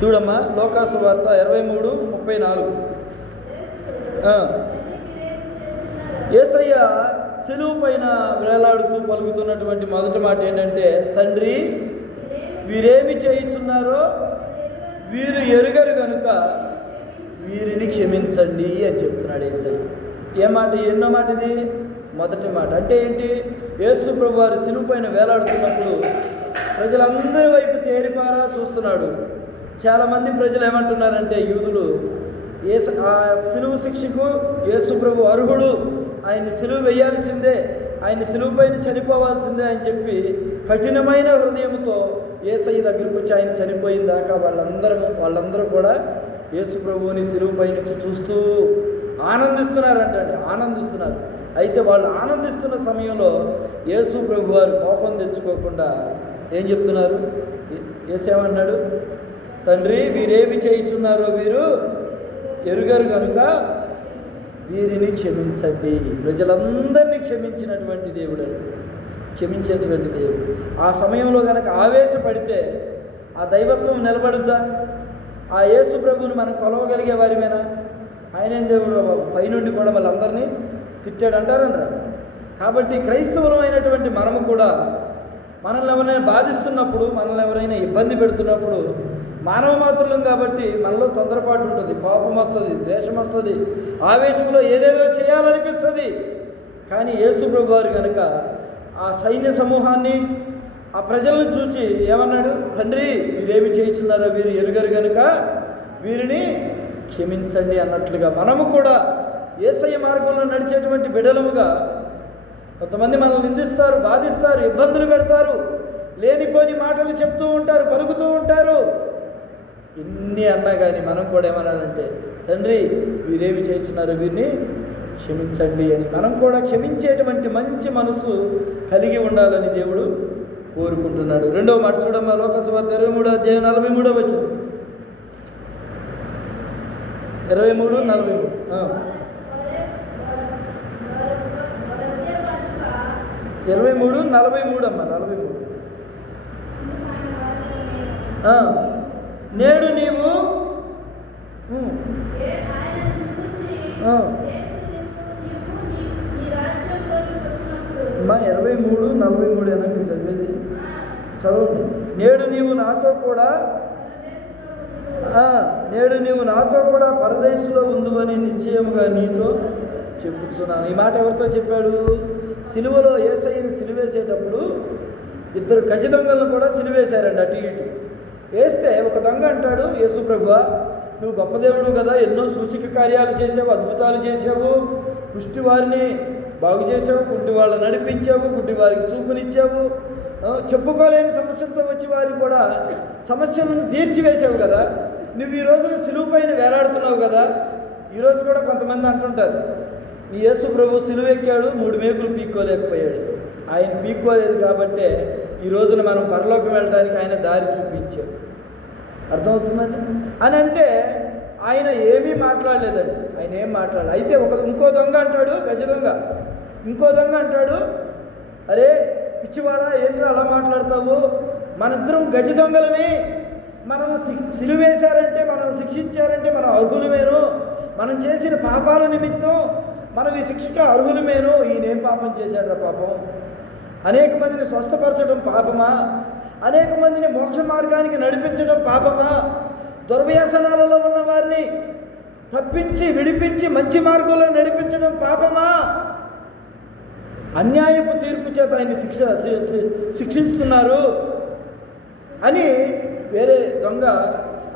చూడమ్మా లోకాసు వార్త ఇరవై మూడు ముప్పై నాలుగు. ఏసయ్య యేసయ్య సెలువు పైన వేలాడుతూ పలుకుతున్నటువంటి మొదటి మాట ఏంటంటే తండ్రి వీరేమి చేయించున్నారో వీరు ఎరుగరు కనుక వీరిని క్షమించండి అని చెప్తున్నాడు ఏసై ఏ మాట ఎన్నో మాట ఇది? మొదటి మాట. అంటే ఏంటి? యేసు ప్రభు వారు సిలువు పైన వేలాడుతున్నప్పుడు ప్రజలందరి వైపు తేరిపారా చూస్తున్నాడు. చాలామంది ప్రజలు ఏమంటున్నారంటే యూదులు ఏసు ఆ సిలువు శిక్షకు యేసు ప్రభు అర్హుడు. ఆయన సిలువు వేయాల్సిందే ఆయన సిలువు పైన చనిపోవాల్సిందే అని చెప్పి కఠినమైన హృదయంతో ఏసయ్య దగ్గరికి వచ్చి ఆయన చనిపోయిన దాకా వాళ్ళందరూ వాళ్ళందరూ కూడా యేసు ప్రభువుని సిలువు పై నుంచి చూస్తూ ఆనందిస్తున్నారంటండి ఆనందిస్తున్నారు. అయితే వాళ్ళు ఆనందిస్తున్న సమయంలో యేసు ప్రభు వారు కోపం తెచ్చుకోకుండా ఏం చెప్తున్నారు? ఏసేమన్నాడు? తండ్రి వీరేమి చేయిస్తున్నారో వీరు ఎరుగరు కనుక వీరిని క్షమించండి. ప్రజలందరినీ క్షమించినటువంటి దేవుడు క్షమించేటువంటి దేవుడు. ఆ సమయంలో కనుక ఆవేశపడితే ఆ దైవత్వం నిలబడుద్దా? ఆ యేసు ప్రభుని మనం కొలవగలిగే వారిమేనా? ఆయనేం దేవుడు పైనుండి కూడా వాళ్ళందరినీ తిట్టాడు అంటారంట కాబట్టి క్రైస్తవులమైనటువంటి మనము కూడా మనల్ని ఎవరైనా బాధిస్తున్నప్పుడు మనల్ని ఎవరైనా ఇబ్బంది పెడుతున్నప్పుడు మానవ మాతృలం కాబట్టి మనలో తొందరపాటు ఉంటుంది. కోపం వస్తుంది ద్వేషం వస్తుంది ఆవేశంలో ఏదేదో చేయాలనిపిస్తుంది. కానీ యేసుప్రభు వారు కనుక ఆ సైన్య సమూహాన్ని ఆ ప్రజలను చూచి ఏమన్నాడు? తండ్రి వీరేమి చేయించున్నారో వీరు ఎరుగరు కనుక వీరిని క్షమించండి అన్నట్లుగా మనము కూడా ఏసయ్య మార్గంలో నడిచేటువంటి బిడలముగా కొంతమంది మనల్ని నిందిస్తారు బాధిస్తారు ఇబ్బందులు పెడతారు లేనిపోని మాటలు చెప్తూ ఉంటారు పలుకుతూ ఉంటారు. ఎన్ని అన్నా కానీ మనం కూడా ఏమనాలంటే తండ్రి వీరేమి చేస్తున్నారు? వీరిని క్షమించండి అని. మనం కూడా క్షమించేటువంటి మంచి మనసు కలిగి ఉండాలని దేవుడు కోరుకుంటున్నాడు. రెండవ మాట చూడమ్మా లోకసభ ఇరవై మూడో అధ్యాయం నలభై మూడో వచ్చింది ఇరవై మూడు నలభై మూడు. ఇరవై మూడు నలభై మూడు అమ్మా నలభై మూడు. నేడు నీవు. అమ్మా ఇరవై మూడు నలభై మూడు మీరు చదివేది? చదవండి. నేడు నీవు నాతో కూడా నేడు నీవు నాతో కూడా పరదేశంలో ఉందువని నిశ్చయముగా నీతో చెప్పుచున్నాను. ఈ మాట ఎవరితో చెప్పాడు? సిలువలో ఏసయ్యని సిలువేసేటప్పుడు ఇద్దరు దొంగలను కూడా సిలువేశారండి అటు ఇటు. వేస్తే ఒక దొంగ అంటాడు యేసు ప్రభు నువ్వు గొప్ప దేవుడు కదా ఎన్నో సూచిక కార్యాలు చేసావు అద్భుతాలు చేసావు కుష్టి వారిని బాగు చేసావు గుడ్డి వాళ్ళని నడిపించావు గుడ్డి వారికి చూపునిచ్చావు చెప్పుకోలేని సమస్యలతో వచ్చి వారు కూడా సమస్యలను తీర్చివేసావు కదా. నువ్వు ఈ రోజున సిలువు పైన వేలాడుతున్నావు కదా. ఈరోజు కూడా కొంతమంది అంటుంటారు ఈ యేసు ప్రభు సిలువ ఎక్కాడు మూడు మేకులు పీక్కోలేకపోయాడు. ఆయన పీక్కోలేదు కాబట్టే ఈ రోజున మనం పరలోకి వెళ్ళడానికి ఆయన దారి చూపించాడు. అర్థమవుతుందండి? అని అంటే ఆయన ఏమీ మాట్లాడలేదండి. ఆయన ఏం మాట్లాడలేదు అయితే ఒక ఇంకో దొంగ అంటాడు గజ దొంగ. ఇంకో దొంగ అంటాడు అరే పిచ్చివాడా ఏంట్రా అలా మాట్లాడతావు? మనిద్దరం గజ దొంగలమే. మనం సిలువేశారంటే మనం శిక్షించారంటే మనం అర్హులమేను మనం. చేసిన పాపాల నిమిత్తం మనం ఈ శిక్షకు అర్హులమేను ఈయనేం పాపం చేశాడు పాపం? అనేక మందిని స్వస్థపరచడం పాపమా? అనేక మందిని మోక్ష మార్గానికి నడిపించడం పాపమా? దుర్వ్యసనాలలో ఉన్న వారిని తప్పించి విడిపించి మంచి మార్గంలో నడిపించడం పాపమా? అన్యాయపు తీర్పు చేత ఆయన శిక్ష శిక్షిస్తున్నారు అని వేరే దొంగ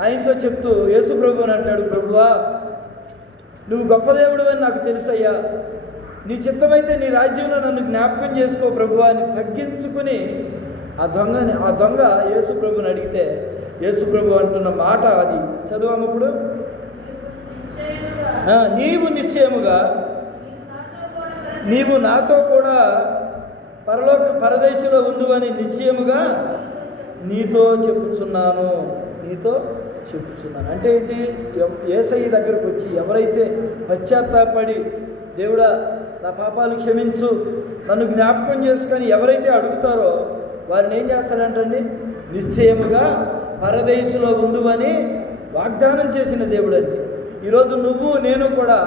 ఆయనతో చెప్తూ యేసు ప్రభు అని అంటాడు ప్రభువా నువ్వు గొప్ప దేవుడు అని నాకు తెలుసయ్యా. నీ చిత్తమైతే నీ రాజ్యంలో నన్ను జ్ఞాపకం చేసుకో ప్రభు అని తగ్గించుకుని ఆ దొంగని ఆ దొంగ యేసు ప్రభుని అడిగితే యేసు ప్రభు అంటున్న మాట అది. చదువామప్పుడు నీవు నిశ్చయముగా నీవు నాతో కూడా పరలోక పరదేశంలో ఉండువని నిశ్చయముగా నీతో చెప్పుచున్నాను. నీతో చెప్పుచున్నాను. అంటే ఏంటి? ఏసఐ దగ్గరకు వచ్చి ఎవరైతే పశ్చాత్తాపడి దేవుడా నా పాపాలు క్షమించు. నన్ను జ్ఞాపకం చేసుకొని ఎవరైతే అడుగుతారో వారిని ఏం చేస్తాడంటండి నిశ్చయముగా పరదేశులో ఉందువని వాగ్దానం చేసిన దేవుడు అండి ఈరోజు నువ్వు నేను కూడా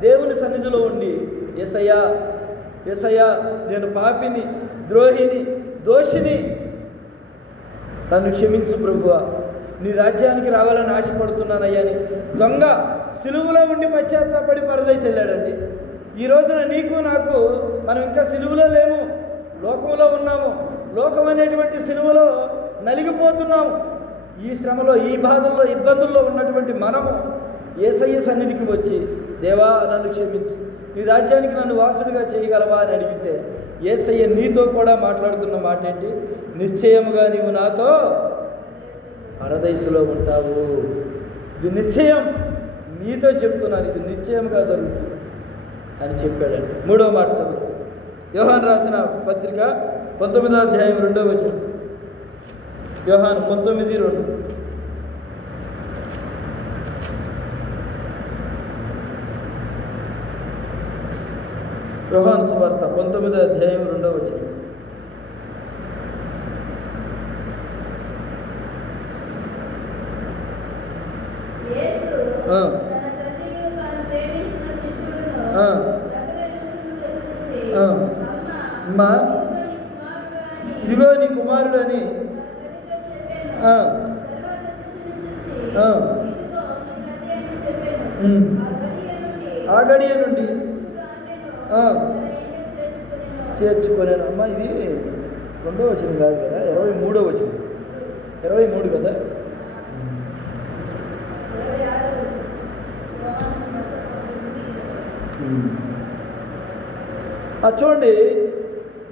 దేవుని సన్నిధిలో ఉండి ఎసయ్యా ఎసయ్యా నేను పాపిని ద్రోహిని దోషిని నన్ను క్షమించు ప్రభువ. నీ రాజ్యానికి రావాలని ఆశపడుతున్నానయ్యా అని దొంగ సిలువులో ఉండి పశ్చాత్తాపడి పరదేశ్ వెళ్ళాడండి. ఈ రోజున నీకు నాకు మనం ఇంకా సిలువులో లేము లోకంలో ఉన్నాము. లోకం అనేటువంటి సిలువలో నలిగిపోతున్నాము. ఈ శ్రమలో ఈ బాధల్లో ఇబ్బందుల్లో ఉన్నటువంటి మనము ఏసయ్య సన్నిధికి వచ్చి దేవా నన్ను క్షమించు. నీ రాజ్యానికి నన్ను వాసుడిగా చేయగలవా? అని అడిగితే ఏసయ్య నీతో కూడా మాట్లాడుతున్న మాట ఏంటి నిశ్చయముగా నీవు నాతో పరదేశంలో ఉంటావు. ఇది నిశ్చయం. నీతో చెప్తున్నాను ఇది నిశ్చయంగా జరుగుతుంది. అని చెప్పాడండి. మూడో మాట చదువు. యోహాన్ రాసిన పత్రిక పంతొమ్మిదో అధ్యాయం రెండో వచనం. యోహాన్ పంతొమ్మిది రెండు. యోహాన్ సువార్త పంతొమ్మిదో అధ్యాయం రెండో వచనం. యేసు ఆ. తన తల్లియు తాను ప్రేమించిన శిష్యుడును ఆ. దగ్గర నిలుచుండి చూసి, ఆ. అమ్మా, అమ్మా, ఇదిగో నీ కుమారుడు అని ఇదిగో నీ కుమారుడని తన తల్లితో చెప్పాను. ఆ. తరువాత శిష్యుని చూసి, ఆ. ఇదిగో నీ తల్లి అని చెప్పాను. ఉమ్. ఆ గడియ నుండి ఆ గడియ నుండి శిష్యుడు ఆమెను ఆ. తన ఇంటికి చేర్చుకొనెను. చేర్చుకోలేను అమ్మ ఇది రెండో వచనం కాదు కదా ఇరవై మూడో వచనం ఇరవై మూడు కదా ఇరవై ఆరో వచనం. యోహాను సువార్త పంతొమ్మిది, ఆ చూడండి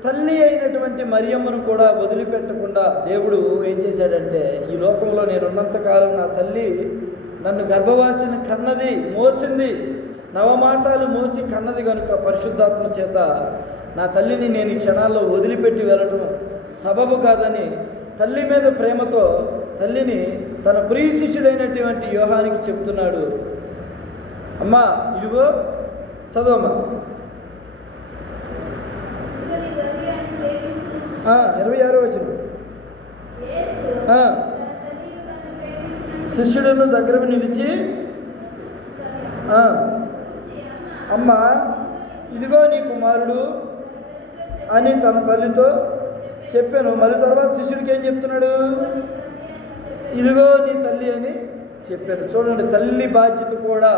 తల్లి అయినటువంటి మరియమ్మను కూడా వదిలిపెట్టకుండా దేవుడు ఏం చేశాడంటే ఈ లోకంలో నేను ఉన్నంతకాలం నా తల్లి నన్ను గర్భవాసిని కన్నది మోసింది. నవమాసాలు మోసి కన్నది కనుక పరిశుద్ధాత్మ చేత నా తల్లిని నేను ఈ క్షణాల్లో వదిలిపెట్టి వెళ్ళడం సబబు కాదని తల్లి మీద ప్రేమతో తల్లిని తన ప్రియ శిష్యుడైనటువంటి వ్యూహానికి చెప్తున్నాడు. అమ్మా ఇదిగో చదవమ్మా ఇదిగో నీ తల్లి అని ప్రేమించిన ఆ, ఇరవై ఆరో వచ్చిన శిష్యుడును దగ్గర నిలిచి అమ్మ ఇదిగో నీ కుమారుడు అని తన తల్లితో చెప్పాను. మళ్ళీ తర్వాత శిష్యుడికి ఏం చెప్తున్నాడు? ఇదిగో నీ తల్లి అని చెప్పాను చూడండి తల్లి బాధ్యత కూడా.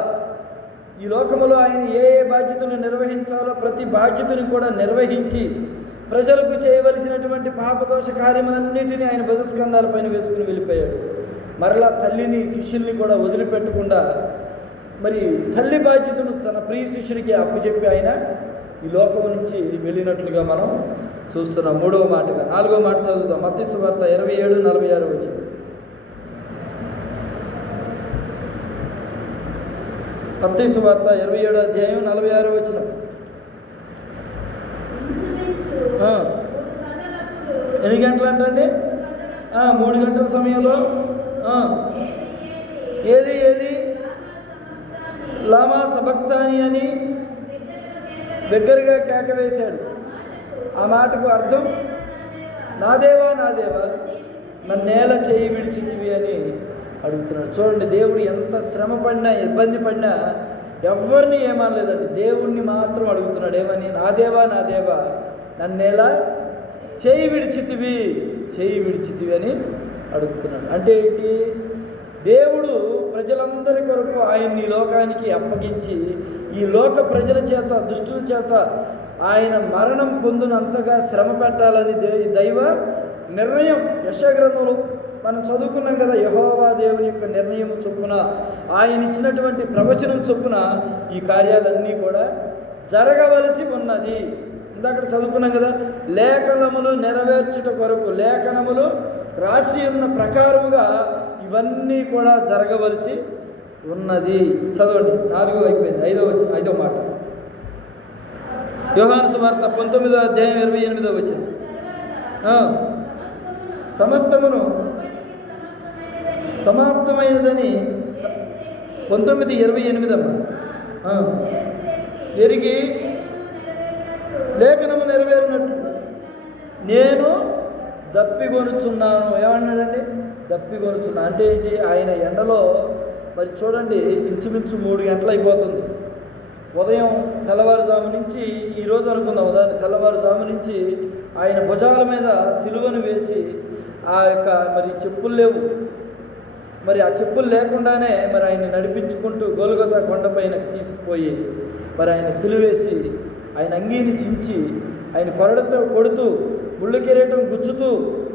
ఈ లోకంలో ఆయన ఏ ఏ బాధ్యతలు నిర్వహించాలో ప్రతి బాధ్యతని కూడా నిర్వహించి ప్రజలకు చేయవలసినటువంటి పాపదోష కార్యములన్నింటినీ ఆయన భుజస్కంధాలపైన వేసుకుని వెళ్ళిపోయాడు. మరలా తల్లిని శిష్యుల్ని కూడా వదిలిపెట్టకుండా మరి తల్లి బాధ్యతను తన ప్రియ శిష్యుడికి అప్పచెప్పి ఆయన ఈ లోకం నుంచి వెళ్ళినట్లుగా మనం చూస్తున్నాం. మూడవ మాటగా నాలుగో మాట చదువుతాం మత్స్సు వార్త ఇరవై ఏడు నలభై ఆరు వచ్చింది. మత్స్సు వార్త ఇరవై ఏడు అధ్యాయం నలభై ఆరు వచ్చిన ఇంచుమించు ఆ. మూడు గంటలప్పుడు ఎన్ని గంటలు అంటండి? మూడు గంటల సమయంలో? ఏది ఏది? లామా సబక్తాని అని దగ్గరగా కేక వేశాడు. ఆ మాటకు అర్థం నాదేవా నాదేవా నా నేల నన్నేల చేయి విడిచితివి అని అడుగుతున్నాడు. చూడండి దేవుడు ఎంత శ్రమ పడినా ఇబ్బంది పడినా ఎవరిని ఏమనలేదండి. దేవుణ్ణి మాత్రం అడుగుతున్నాడు. ఏమని? నాదేవా నాదేవా నన్నేలా చేయి విడిచితివి చేయి విడిచితివి అని అడుగుతున్నాడు. అంటే ఏంటి? దేవుడు ప్రజలందరి కొరకు ఆయన్ని ఈ లోకానికి అప్పగించి ఈ లోక ప్రజల చేత దుష్టుల చేత ఆయన మరణం పొందినంతగా శ్రమ పెట్టాలని దైవ నిర్ణయం. యశగ్రంథంలో మనం చదువుకున్నాం కదా యహోవా దేవుని యొక్క నిర్ణయం చొప్పున ఆయన ఇచ్చినటువంటి ప్రవచనం చొప్పున ఈ కార్యాలన్నీ కూడా జరగవలసి ఉన్నది. ఇందాక చదువుకున్నాం కదా లేఖనములు నెరవేర్చుట కొరకు లేఖనములు రాసి ఉన్న ప్రకారముగా ఇవన్నీ కూడా జరగవలసి ఉన్నది. చదవండి. నాలుగో అయిపోయింది. ఐదో వచ్చిన ఐదో మాట. యోహాను సువార్త పంతొమ్మిదో అధ్యాయం ఇరవై ఎనిమిదో వచ్చింది సమస్తమును సమాప్తమైనదని పంతొమ్మిది ఇరవై ఎనిమిది ఎరిగి లేఖనము నెరవేరినట్టు నేను దప్పిగొనుచున్నాను ఏమన్నాడండి? దప్పికొనుచున్నా అంటే ఏంటి? ఆయన ఎండలో మరి చూడండి ఇంచుమించు మూడు గంటలు అయిపోతుంది ఉదయం తెల్లవారుజాము నుంచి ఈ రోజు అనుకుందాం. ఉదయం తెల్లవారుజాము నుంచి ఆయన భుజాల మీద సిలువను వేసి ఆ యొక్క మరి చెప్పులు లేవు. మరి ఆ చెప్పులు లేకుండానే మరి ఆయన నడిపించుకుంటూ గోలుగొత కొండపైన తీసుకుపోయి మరి ఆయన సిలువేసి ఆయన అంగీని చించి ఆయన కొరడతో కొడుతూ ముళ్ళు కిరీటం గుచ్చుతూ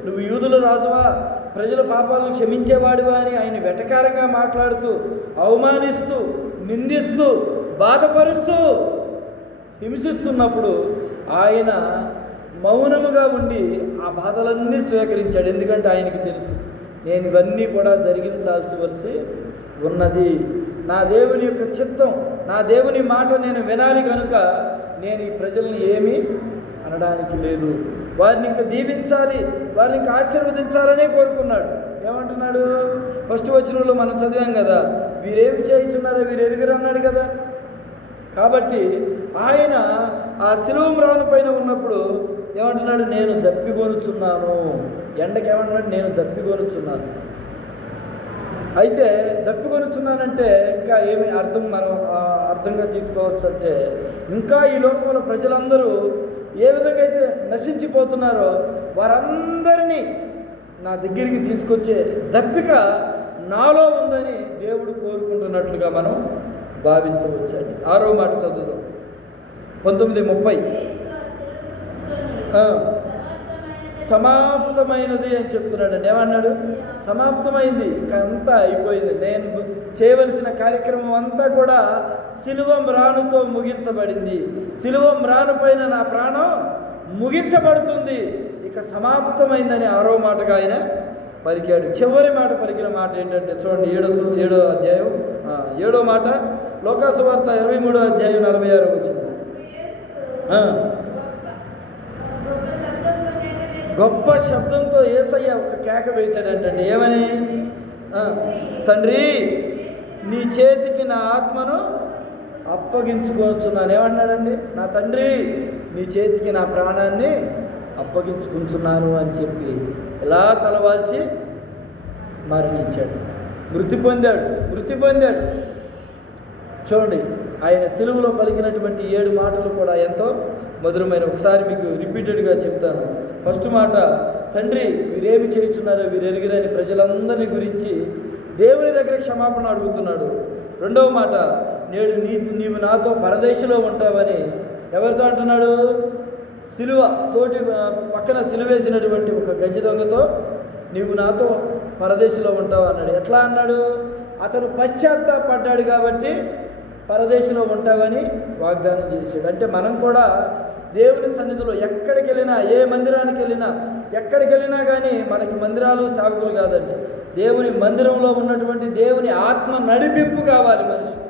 నువ్వు యూదుల రాజువా? ప్రజల పాపాలను క్షమించేవాడివా? అని ఆయన వెటకారంగా మాట్లాడుతూ అవమానిస్తూ నిందిస్తూ బాధపరుస్తూ హింసిస్తున్నప్పుడు ఆయన మౌనముగా ఉండి ఆ బాధలన్నీ స్వీకరించాడు. ఎందుకంటే ఆయనకి తెలుసు నేను ఇవన్నీ కూడా జరిగించాల్సి వలసి ఉన్నది. నా దేవుని యొక్క చిత్తం నా దేవుని మాట నేను వినాలి కనుక నేను ఈ ప్రజల్ని ఏమీ అనడానికి లేదు. వారిని ఇంకా దీవించాలి వారిని ఇంకా ఆశీర్వదించాలనే కోరుకున్నాడు. ఏమంటున్నాడు? ఫస్ట్ వచనంలో మనం చదివాం కదా వీరేమి చేయించున్నారో వీరు ఎరుగురు అన్నాడు కదా. కాబట్టి ఆయన ఆ శిలువ మ్రాను పైన ఉన్నప్పుడు ఏమంటున్నాడు? నేను దప్పిగొనుచున్నాను ఎండకి ఏమంటున్నాడు? నేను దప్పిగొనుచున్నాను అయితే దప్పిగొనుచున్నానంటే ఇంకా ఏమి అర్థం మనం అర్థంగా తీసుకోవచ్చు అంటే ఇంకా ఈ లోకంలో ప్రజలందరూ ఏ విధంగా అయితే నశించిపోతున్నారో వారందరినీ నా దగ్గరికి తీసుకొచ్చే దప్పిక నాలో ఉందని దేవుడు కోరుకుంటున్నట్లుగా మనం భావించవచ్చండి. ఆరో మాట చదువుదాం. పంతొమ్మిది ముప్పై. సమాప్తమైనది అని చెప్తున్నాడండి. ఏమన్నాడు? సమాప్తమైంది. ఇక అంతా అయిపోయింది. నేను చేయవలసిన కార్యక్రమం అంతా కూడా శిలువం రానుతో ముగించబడింది. శిలువం రాను పైన నా ప్రాణం ముగించబడుతుంది. ఇక సమాప్తమైందని ఆరో మాటగా ఆయన పలికాడు. చివరి మాట పలికిన మాట ఏంటంటే చూడండి ఏడో సు- ఏడో అధ్యాయం ఏడో మాట లోకాసు వార్త ఇరవై మూడో అధ్యాయం నలభై ఆరు వచ్చింది గొప్ప శబ్దంతో ఏసయ్య ఒక కేక వేశాడంటే ఏమని? తండ్రి నీ చేతికి నా ఆత్మను అప్పగించుకొచ్చున్నాను ఏమన్నాడండి నా తండ్రి నీ చేతికి నా ప్రాణాన్ని అప్పగించుకుంటున్నాను అని చెప్పి ఎలా తలవాల్చి మరణించాడు. మృతి పొందాడు. మృతి పొందాడు. చూడండి ఆయన సిలువలో పలికినటువంటి ఏడు మాటలు కూడా ఎంతో మధురమైన. ఒకసారి మీకు రిపీటెడ్గా చెప్తాను. ఫస్ట్ మాట తండ్రి వీరేమి చేస్తున్నారో వీరు ఎరిగిరని ప్రజలందరినీ గురించి దేవుని దగ్గర క్షమాపణ అడుగుతున్నాడు. రెండవ మాట నేడు నీ నీవు నాతో పరదేశంలో ఉంటావని ఎవరితో అంటున్నాడు? సిలువ తోటి పక్కన సిలువేసినటువంటి ఒక గజ్జి దొంగతో నీవు నాతో పరదేశంలో ఉంటావు అన్నాడు. ఎట్లా అన్నాడు? అతను పశ్చాత్తాపడ్డాడు కాబట్టి పరదేశంలో ఉంటావని వాగ్దానం చేశాడు. అంటే మనం కూడా దేవుని సన్నిధిలో ఎక్కడికి వెళ్ళినా ఏ మందిరానికి వెళ్ళినా ఎక్కడికి వెళ్ళినా కానీ మనకి మందిరాలు సాగుకులు కాదండి. దేవుని మందిరంలో ఉన్నటువంటి దేవుని ఆత్మ నడిపింపు కావాలి మనిషి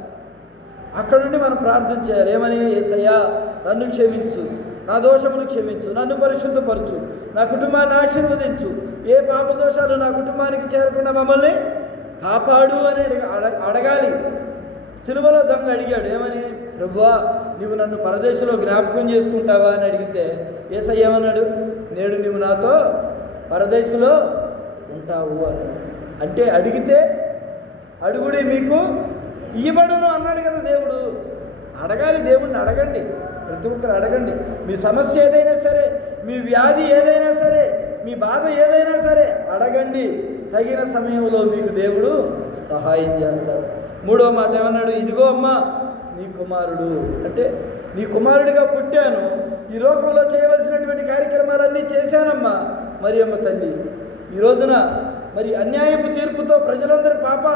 అక్కడ నుండి మనం ప్రార్థన చేయాలి. ఏమని? ఏసయ్యా నన్ను క్షమించు. నా దోషములు క్షమించు. నన్ను పరిశుద్ధపరచు. నా కుటుంబాన్ని ఆశీర్వదించు. ఏ పాప దోషాలు నా కుటుంబానికి చేరకుండా మమ్మల్ని కాపాడు అని అడగ- అడగాలి. సిలువలో దొంగ అడిగాడు. ఏమని? ప్రభువా నీవు నన్ను పరదేశంలో జ్ఞాపకం చేసుకుంటావా అని అడిగితే ఏసయ్య ఏమన్నాడు? నేడు నీవు నాతో పరదేశంలో ఉంటావు అని. అంటే అడిగితే అడుగుడి మీకు ఇవ్వడును అన్నాడు కదా దేవుడు. అడగాలి దేవుణ్ణి అడగండి. ప్రతి ఒక్కరు అడగండి. మీ సమస్య ఏదైనా సరే మీ వ్యాధి ఏదైనా సరే మీ బాధ ఏదైనా సరే అడగండి. తగిన సమయంలో మీకు దేవుడు సహాయం చేస్తాడు. మూడో మాట ఏమన్నాడు? ఇదిగో అమ్మా నీ కుమారుడు. అంటే నీ కుమారుడిగా పుట్టాను. ఈ లోకంలో చేయవలసినటువంటి కార్యక్రమాలన్నీ చేశానమ్మా మరి అమ్మ తల్లి. ఈ రోజున మరి అన్యాయపు తీర్పుతో ప్రజలందరి పాప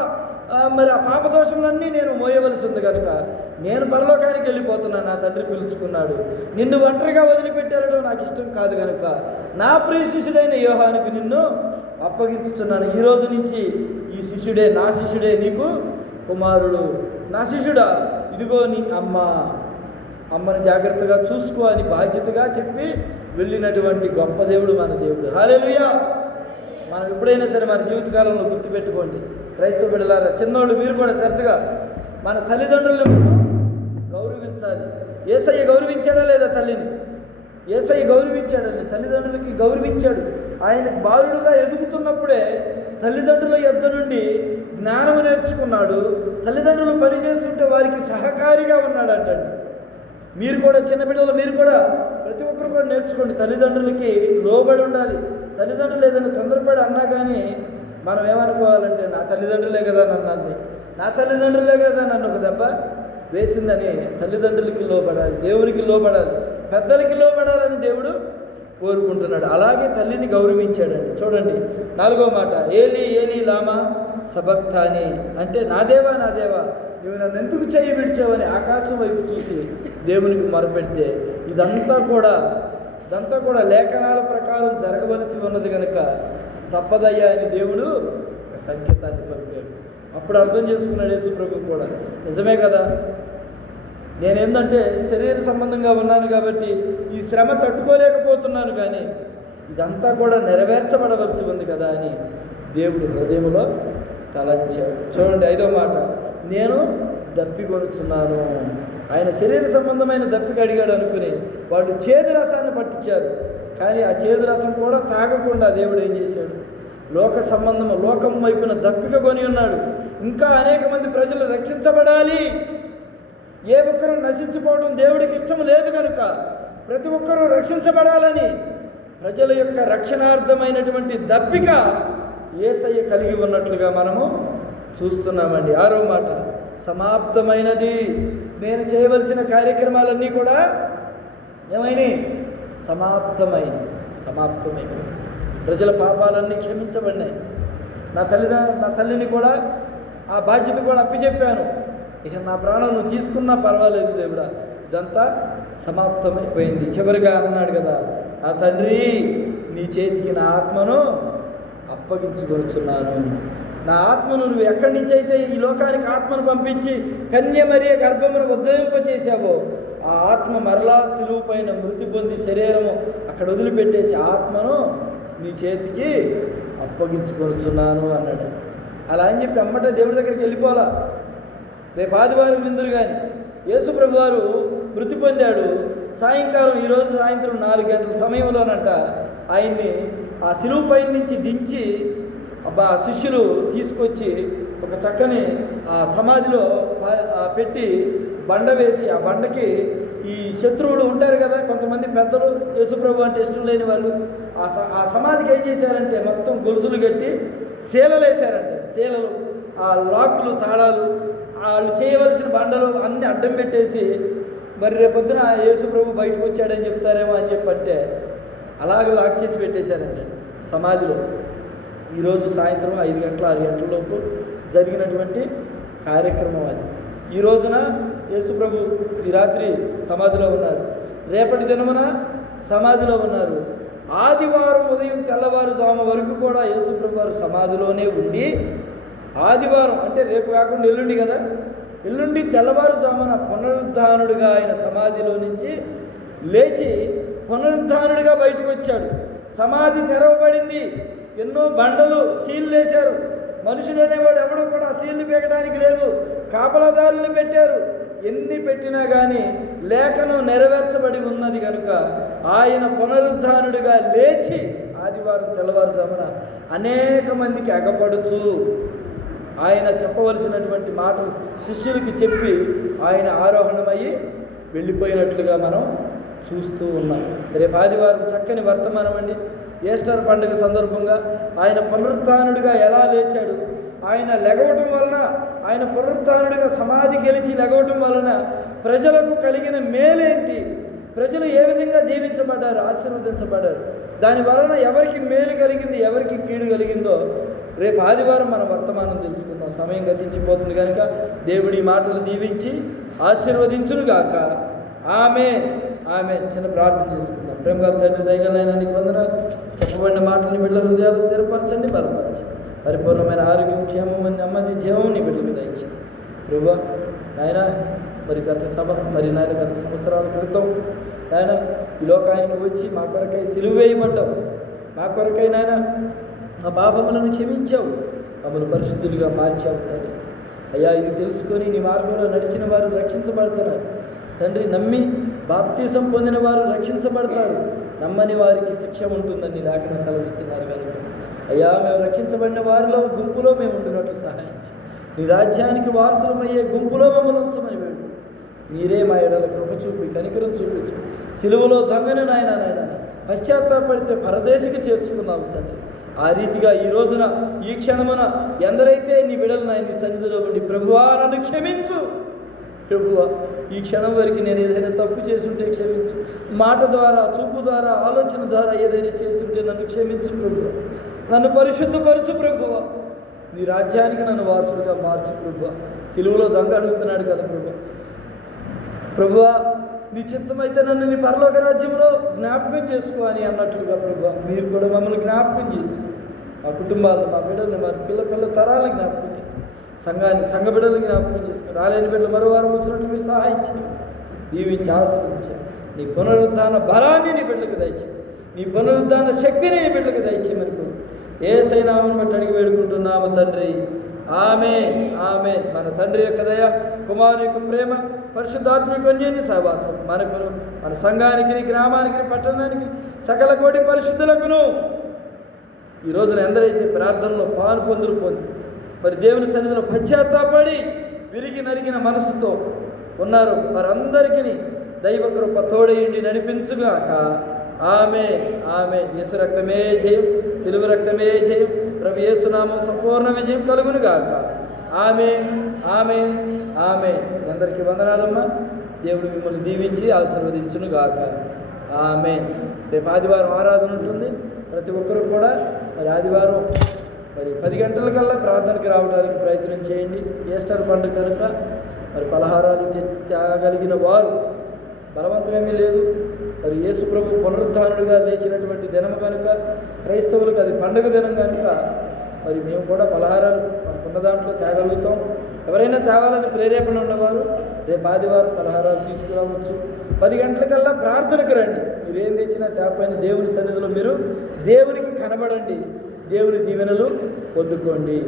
మరి ఆ పాపదోషములన్నీ నేను మోయవలసి ఉంది కనుక నేను పరలోకానికి వెళ్ళిపోతున్నాను నా తండ్రి పిలుచుకున్నాడు. నిన్ను ఒంటరిగా వదిలిపెట్టేయడం నాకు ఇష్టం కాదు కనుక నా ప్రియ శిష్యుడైన యోహానికి నిన్ను అప్పగించుతున్నాను ఈ రోజు నుంచి ఈ శిష్యుడే నా శిష్యుడే నీకు కుమారుడు. నా శిష్యుడా ఇదిగో నీ అమ్మ. అమ్మని జాగ్రత్తగా చూసుకో అని బాధ్యతగా చెప్పి వెళ్ళినటువంటి గొప్ప దేవుడు మన దేవుడు. హాలేలుయా మనం ఎప్పుడైనా సరే మన జీవితకాలంలో గుర్తుపెట్టుకోండి. క్రైస్తవ బిడ్డలారా చిన్నోళ్ళు మీరు కూడా శ్రద్ధగా మన తల్లిదండ్రులను గౌరవించాలి. ఏసయ్య గౌరవించాడా లేదా తల్లిని? ఏసయ్య గౌరవించాడండి తల్లిదండ్రులకి గౌరవించాడు. ఆయన బాలుడుగా ఎదుగుతున్నప్పుడే తల్లిదండ్రుల యొద్ నుండి జ్ఞానము నేర్చుకున్నాడు. తల్లిదండ్రులు పనిచేస్తుంటే వారికి సహకారిగా ఉన్నాడు అంటండి మీరు కూడా చిన్నపిల్లలు మీరు కూడా ప్రతి ఒక్కరు కూడా నేర్చుకోండి. తల్లిదండ్రులకి లోబడి ఉండాలి. తల్లిదండ్రులు ఏదైనా తొందరపడి అన్నా కానీ మనం ఏమనుకోవాలంటే నా తల్లిదండ్రులే కదా నన్ను అంది. నా తల్లిదండ్రులే కదా నన్ను ఒక దెబ్బ వేసిందని తల్లిదండ్రులకి లోబడాలి దేవునికి లోబడాలి. పెద్దలకి లోబడాలని దేవుడు కోరుకుంటున్నాడు. అలాగే తల్లిని గౌరవించాడండి. చూడండి నాలుగో మాట ఏలి ఏలి లామా సబక్తాని అంటే నా దేవా నా దేవా నువ్వు నన్ను ఎందుకు చేయి విడిచావని ఆకాశం వైపు చూసి దేవునికి మొరపెడితే ఇదంతా కూడా ఇదంతా కూడా లేఖనాల ప్రకారం జరగవలసి ఉన్నది కనుక తప్పదయ్యా అని దేవుడు ఒక సంకేతాన్ని పంపాడు. అప్పుడు అర్థం చేసుకున్నాడు యేసు ప్రభు కూడా. నిజమే కదా? నేనేందంటే శరీర సంబంధంగా ఉన్నాను కాబట్టి ఈ శ్రమ తట్టుకోలేకపోతున్నాను కానీ ఇదంతా కూడా నెరవేర్చబడవలసి ఉంది కదా అని దేవుడు హృదయంలో తలంచాడు. చూడండి ఐదో మాట. నేను దప్పికొనుచున్నాను ఆయన శరీర సంబంధమైన దప్పిక అడిగాడు అనుకుని వాళ్ళు చేదు రసాన్ని పట్టించారు. కానీ ఆ చేదు రసం కూడా తాగకుండా దేవుడు ఏం చేశాడు? లోక సంబంధము లోకం వైపున దప్పిక కొని ఉన్నాడు. ఇంకా అనేక మంది ప్రజలు రక్షించబడాలి. ఏ ఒక్కరూ నశించిపోవడం దేవుడికి ఇష్టం లేదు కనుక ప్రతి ఒక్కరూ రక్షించబడాలని. ప్రజల యొక్క రక్షణార్థమైనటువంటి దప్పిక ఏసయ్య కలిగి ఉన్నట్లుగా మనము చూస్తున్నామండి. ఆరో మాట సమాప్తమైనది. నేను చేయవలసిన కార్యక్రమాలన్నీ కూడా ఏమైనాయి? సమాప్తమైన సమాప్తమైనవి. ప్రజల పాపాలన్నీ క్షమించబడినాయి. నా తల్లి నా తల్లిని కూడా ఆ బాధ్యత కూడా అప్పచెప్పాను. ఇక నా ప్రాణం నువ్వు తీసుకున్నా పర్వాలేదు దేవుడా. ఇదంతా సమాప్తమైపోయింది. చివరిగా అన్నాడు కదా నా తండ్రి నీ చేతికి నా ఆత్మను అప్పగించుకొచ్చున్నాను నా ఆత్మను నువ్వు ఎక్కడి నుంచి అయితే ఈ లోకానికి ఆత్మను పంపించి కన్యమరియ గర్భమును ఉద్రవింపచేశావో ఆ ఆత్మ మరలా సులువు పైన మృతి పొంది శరీరము అక్కడ వదిలిపెట్టేసి ఆత్మను నీ చేతికి అప్పగించుకొచ్చున్నాను అన్నాడు. అలా అని చెప్పి అమ్మట దేవుడి దగ్గరికి వెళ్ళిపోవాలా? రేపు ఆదివారం విందురు కానీ యేసు ప్రభు వారు మృతి పొందాడు. సాయంకాలం ఈరోజు సాయంత్రం నాలుగు గంటల సమయంలోనంట ఆయన్ని ఆ శిలువు పై నుంచి దించి అబ్బా ఆ శిష్యులు తీసుకొచ్చి ఒక చక్కని ఆ సమాధిలో పెట్టి బండ వేసి ఆ బండకి ఈ శత్రువులు ఉంటారు కదా కొంతమంది పెద్దలు యేసుప్రభు అంటే ఇష్టం లేని వాళ్ళు. ఆ స- ఆ సమాధికి ఏం చేశారంటే మొత్తం గొలుసులు కట్టి శీలలు వేశారంటే. శీలలు ఆ లాకులు తాళాలు వాళ్ళు చేయవలసిన బండలు అన్ని అడ్డం పెట్టేసి మరి రేపొద్దున యేసు ప్రభు బయటకు వచ్చాడని చెప్తారేమో అని చెప్పంటే అలాగే లాక్ చేసి పెట్టేశారండి సమాధిలో. ఈరోజు సాయంత్రం ఐదు గంటల ఆరు గంటల లోపు జరిగినటువంటి కార్యక్రమం అది. ఈ రోజున యేసుప్రభు ఈ రాత్రి సమాధిలో ఉన్నారు. రేపటి దినమున సమాధిలో ఉన్నారు. ఆదివారం ఉదయం తెల్లవారుజాము వరకు కూడా యేసుప్రభు వారు సమాధిలోనే ఉండి ఆదివారం అంటే రేపు కాకుండా ఎల్లుండి కదా ఎల్లుండి తెల్లవారుజామున పునరుద్ధానుడిగా ఆయన సమాధిలో నుంచి లేచి పునరుద్ధానుడిగా బయటకు వచ్చాడు సమాధి తెరవబడింది. ఎన్నో బండలు సీల్ వేశారు. మనుషులు అనేవాడు ఎవడు కూడా సీల్ని పీకడానికి లేదు. కాపలాదారుల్ని పెట్టారు. ఎన్ని పెట్టినా కానీ లేఖనం నెరవేర్చబడి ఉన్నది కనుక ఆయన పునరుద్ధానుడిగా లేచి ఆదివారం తెల్లవారుజామున అనేక మందికి అగపడుచు ఆయన చెప్పవలసినటువంటి మాటలు శిష్యులకి చెప్పి ఆయన ఆరోహణమయ్యి వెళ్ళిపోయినట్లుగా మనం చూస్తూ ఉన్నాం. రేపు ఆదివారం చక్కని వర్తమానం అండి. ఈస్టర్ పండుగ సందర్భంగా ఆయన పునరుత్నుడిగా ఎలా లేచాడు? ఆయన లెగవటం వలన ఆయన పునరుద్ధారణగా సమాధి గెలిచి లెగవటం వలన ప్రజలకు కలిగిన మేలేంటి? ప్రజలు ఏ విధంగా దీవించబడ్డారు? ఆశీర్వదించబడ్డారు. దాని వలన ఎవరికి మేలు కలిగింది ఎవరికి కీడు కలిగిందో రేపు ఆదివారం మనం వర్తమానం తెలుసుకుందాం. సమయం గతించిపోతుంది కనుక దేవుడి మాటలు దీవించి ఆశీర్వదించునుగాక. ఆమె ఆమె చిన్న ప్రార్థన చేసుకుందాం. ప్రేమ తండ్రి దయగలైన నీకు వందనాలు. చెప్పబడిన మాటని బిడ్డల హృదయాలు స్థిరపరచండి బలపరచండి. పరిపూర్ణమైన ఆరోగ్యం క్షేమం నెమ్మది జీవం నీ బిడ్డలకు దయచి ప్రభు నాయన మరి గత సభ మరి నాయన గత సంవత్సరాల క్రితం నాయన ఈ లోకానికి వచ్చి మా కొరకై సిలువ వేయబడ్డావు మా కొరకై నాయన మా పాపములను క్షమించావు. మమ్మల్ని పరిశుద్ధులుగా మార్చావు తండ్రి. అయ్యా ఇది తెలుసుకొని నీ మార్గంలో నడిచిన వారు రక్షించబడుతున్నారు తండ్రి నమ్మి బాప్తీసం పొందిన వారు రక్షించబడతారు. నమ్మని వారికి శిక్ష ఉంటుందని లేఖన సెలవిస్తున్నారు కనుక. అయ్యా మేము రక్షించబడిన వారిలో గుంపులో మేము ఉండినట్లు సహాయం నీ రాజ్యానికి వారసులమయ్యే గుంపులో మమ్మల్ని ఉంచమని వేడు. మీరే మా ఎడల కృప చూపి కనికరం చూపించు. సిలువలో దొంగని నాయన నాయన పశ్చాత్తాపడితే పరదేశికి చేర్చుకున్నావు తండ్రి. ఆ రీతిగా ఈ రోజున ఈ క్షణమున ఎందరైతే నీ బిడలు నాయన సన్నిధిలో ఉండి ప్రభువా నన్ను క్షమించు. ప్రభువ ఈ క్షణం వరకు నేను ఏదైనా తప్పు చేస్తుంటే క్షమించు. మాట ద్వారా చూపు ద్వారా ఆలోచన ద్వారా ఏదైనా చేస్తుంటే నన్ను క్షమించు ప్రభువ. నన్ను పరిశుద్ధపరచు ప్రభువా. నీ రాజ్యానికి నన్ను వారసుడిగా మార్చు ప్రభు సిలువలో దొంగ అడుగుతున్నాడు కదా ప్రభు. ప్రభు నీ చిత్తమైతే నన్ను నీ పరలోక రాజ్యంలో జ్ఞాపకం చేసుకో అని అన్నట్లుగా ప్రభు మీరు కూడా మమ్మల్ని జ్ఞాపకం చేసుకో. మా కుటుంబాలను మా బిడ్డలు మా పిల్ల పిల్ల తరాలను జ్ఞాపకం చేసి సంఘాన్ని సంఘ బిడ్డలను జ్ఞాపకం చేసుకో. రాలేని బిడ్డలు మరో వారం వచ్చినట్టు మీరు సహాయం దీవించి ఆశ్రయించండి నీ పునరుద్ధాన బలాన్ని నీ బిడ్డలకు దయచేయి. నీ పునరుద్ధాన శక్తిని నీ బిడ్డలకు దయచేయమని కోరు. ఏ సైనామని బట్టి అడిగి వేడుకుంటున్నాము తండ్రి. ఆమె ఆమె మన తండ్రి యొక్క దయ కుమారు యొక్క ప్రేమ పరిశుద్ధాత్మిక అన్యోన్య సహవాసం మనకును మన సంఘానికి గ్రామానికి పట్టణానికి సకల కోటి పరిశుద్ధులకును. ఈ రోజున ఎందరైతే ప్రార్థనలో పాలు పొందులు పొంది మరి దేవుని సన్నిధిలో పశ్చాత్తాపడి విరిగి నరిగిన మనసుతో ఉన్నారు వారందరికీ దైవ కృప తోడయండి నడిపించుగాక. ఆమె ఆమె యేసు రక్తమే జయం సిలువ రక్తమే జయం. ప్రభు యేసునామం సంపూర్ణ విజయం కలుగును గాక ఆమె ఆమె ఆమె అందరికీ వందనాలమ్మా. దేవుడు మిమ్మల్ని దీవించి ఆశీర్వదించును గాక ఆమె రేపు ఆదివారం ఆరాధన ఉంటుంది. ప్రతి ఒక్కరు కూడా మరి ఆదివారం మరి పది గంటలకల్లా ప్రార్థనకి రావడానికి ప్రయత్నం చేయండి. ఈస్టర్ పండుగ కనుక మరి పలహారాలు తె- తేగలిగిన వారు బలవంతమేమీ లేదు. మరి యేసు ప్రభు పునరుద్ధానుడిగా లేచినటువంటి దినం కనుక క్రైస్తవులకు అది పండుగ దినం కనుక మరి మేము కూడా పలహారాలు మనకున్న దాంట్లో తేగలుగుతాం. ఎవరైనా తేవాలని ప్రేరేపణ ఉన్నవారు రేపు ఆదివారం పలహారాలు తీసుకురావచ్చు. పది గంటలకల్లా ప్రార్థనకు రండి. మీరు ఏం తెచ్చినా తేపైన దేవుని సన్నిధిలో మీరు దేవునికి కనబడండి. దేవుని దీవెనలు పొందుకోండి.